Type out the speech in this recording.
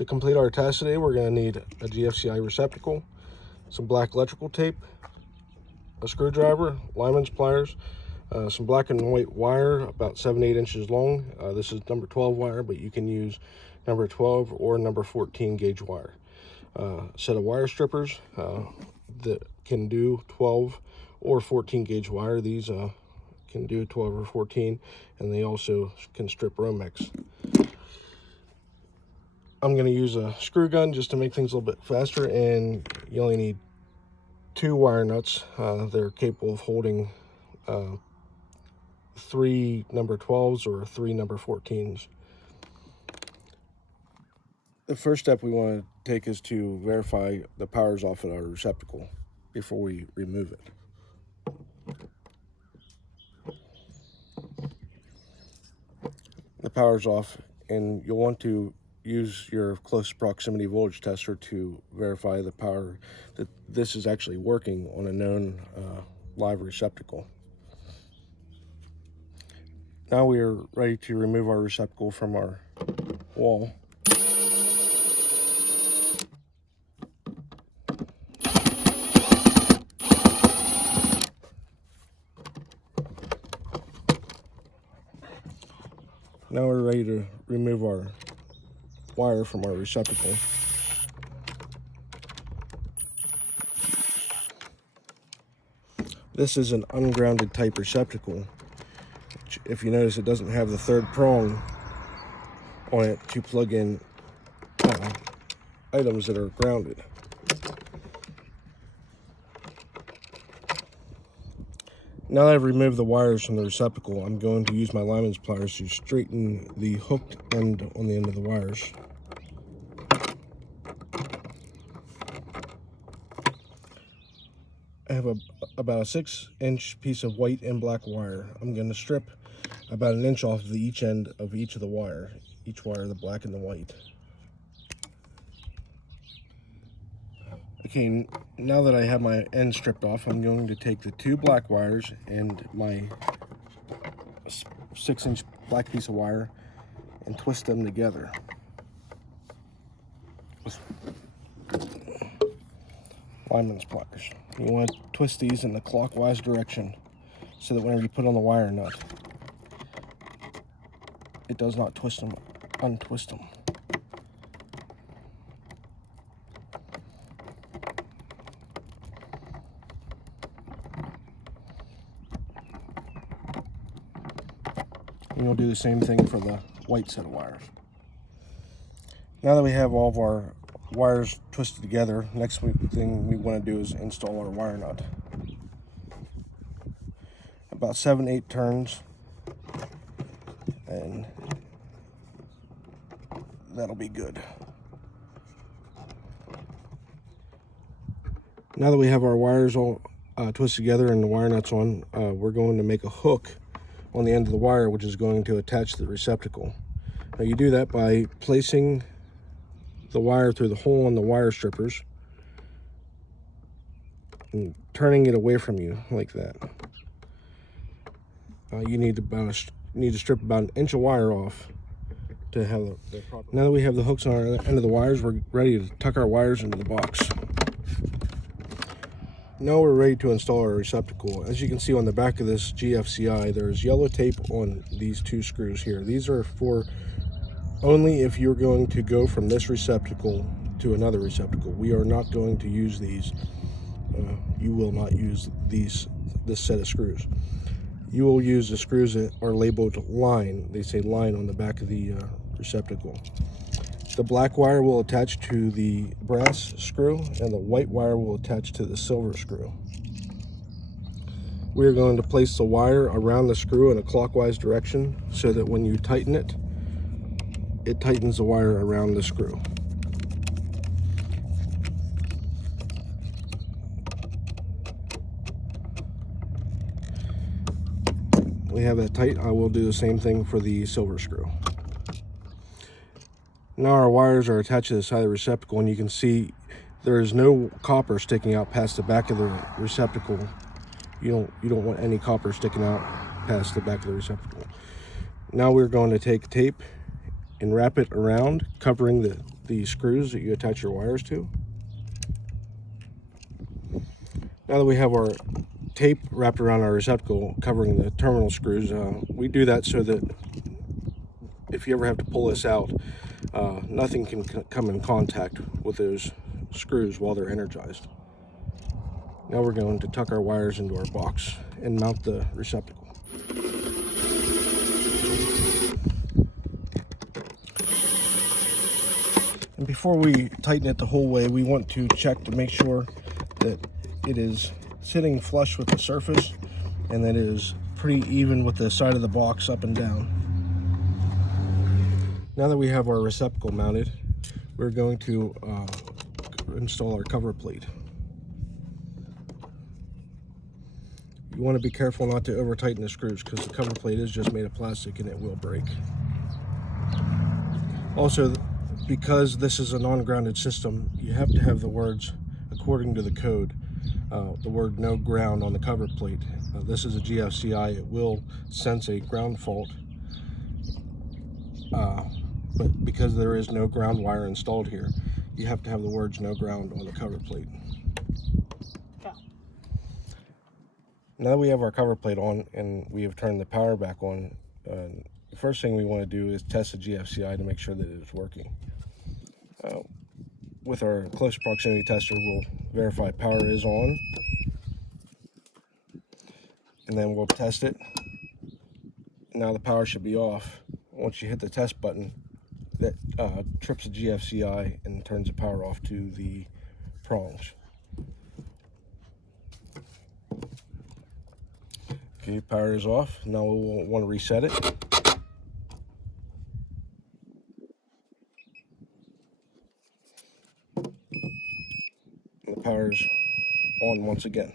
To complete our task today, we're going to need a GFCI receptacle, some black electrical tape, a screwdriver, lineman's pliers, some black and white wire about 7-8 inches long. This is number 12 wire, but you can use number 12 or number 14 gauge wire. A set of wire strippers that can do 12 or 14 gauge wire. These can do 12 or 14, and they also can strip Romex. I'm going to use a screw gun just to make things a little bit faster, and you only need 2 wire nuts. They're capable of holding 3 number 12s or 3 number 14s. The first step we want to take is to verify the power's off at our receptacle before we remove it. The power's off, and you'll want to use your close proximity voltage tester to verify the power that this is actually working on a known live receptacle. Now we are ready to remove our receptacle from our wall. Now we're ready to remove our wire from our receptacle. This is an ungrounded type receptacle. If you notice, it doesn't have the third prong on it to plug in items that are grounded. Now that I've removed the wires from the receptacle, I'm going to use my lineman's pliers to straighten the hooked end on the end of the wires. I have about a 6-inch piece of white and black wire. I'm going to strip about 1 inch off each end of each of the wire, the black and the white. Okay, now that I have my end stripped off, I'm going to take the 2 black wires and my 6-inch black piece of wire and twist them together. Lineman's pliers. You want to twist these in the clockwise direction so that whenever you put on the wire nut, it does not twist them, untwist them. And you'll do the same thing for the white set of wires. Now that we have all of our wires twisted together, next thing we want to do is install our wire nut. About 7-8 turns, and that'll be good. Now that we have our wires all twisted together and the wire nuts on, we're going to make a hook on the end of the wire, which is going to attach to the receptacle. Now you do that by placing the wire through the hole in the wire strippers and turning it away from you like that. You need to strip about 1 inch of wire off to have the proper. Now that we have the hooks on our end of the wires, we're ready to tuck our wires into the box. Now we're ready to install our receptacle. As you can see on the back of this GFCI, there's yellow tape on these 2 screws here. These are for only if you're going to go from this receptacle to another receptacle. We are not going to use these. You will not use this set of screws. You will use the screws that are labeled line. They say line on the back of the receptacle. The black wire will attach to the brass screw, and the white wire will attach to the silver screw. We are going to place the wire around the screw in a clockwise direction so that when you tighten it, it tightens the wire around the screw. We have that tight. I will do the same thing for the silver screw. Now our wires are attached to the side of the receptacle, and you can see there is no copper sticking out past the back of the receptacle. You don't want any copper sticking out past the back of the receptacle. Now we're going to take tape and wrap it around, covering the screws that you attach your wires to. Now that we have our tape wrapped around our receptacle covering the terminal screws, we do that so that if you ever have to pull this out, nothing can come in contact with those screws while they're energized. Now we're going to tuck our wires into our box and mount the receptacle. And before we tighten it the whole way, we want to check to make sure that it is sitting flush with the surface and that it is pretty even with the side of the box up and down. Now that we have our receptacle mounted, we're going to install our cover plate. You want to be careful not to over tighten the screws because the cover plate is just made of plastic and it will break. Also, because this is a non-grounded system, you have to have the words, according to the code, the word no ground on the cover plate. This is a GFCI. It will sense a ground fault, but because there is no ground wire installed here, you have to have the words no ground on the cover plate. Now that we have our cover plate on and we have turned the power back on, the first thing we want to do is test the GFCI to make sure that it is working. With our close proximity tester, we'll verify power is on, and then we'll test it. Now the power should be off. Once you hit the test button, that trips the GFCI and turns the power off to the prongs. Okay, power is off. Now we'll want to reset it. And the power's on once again.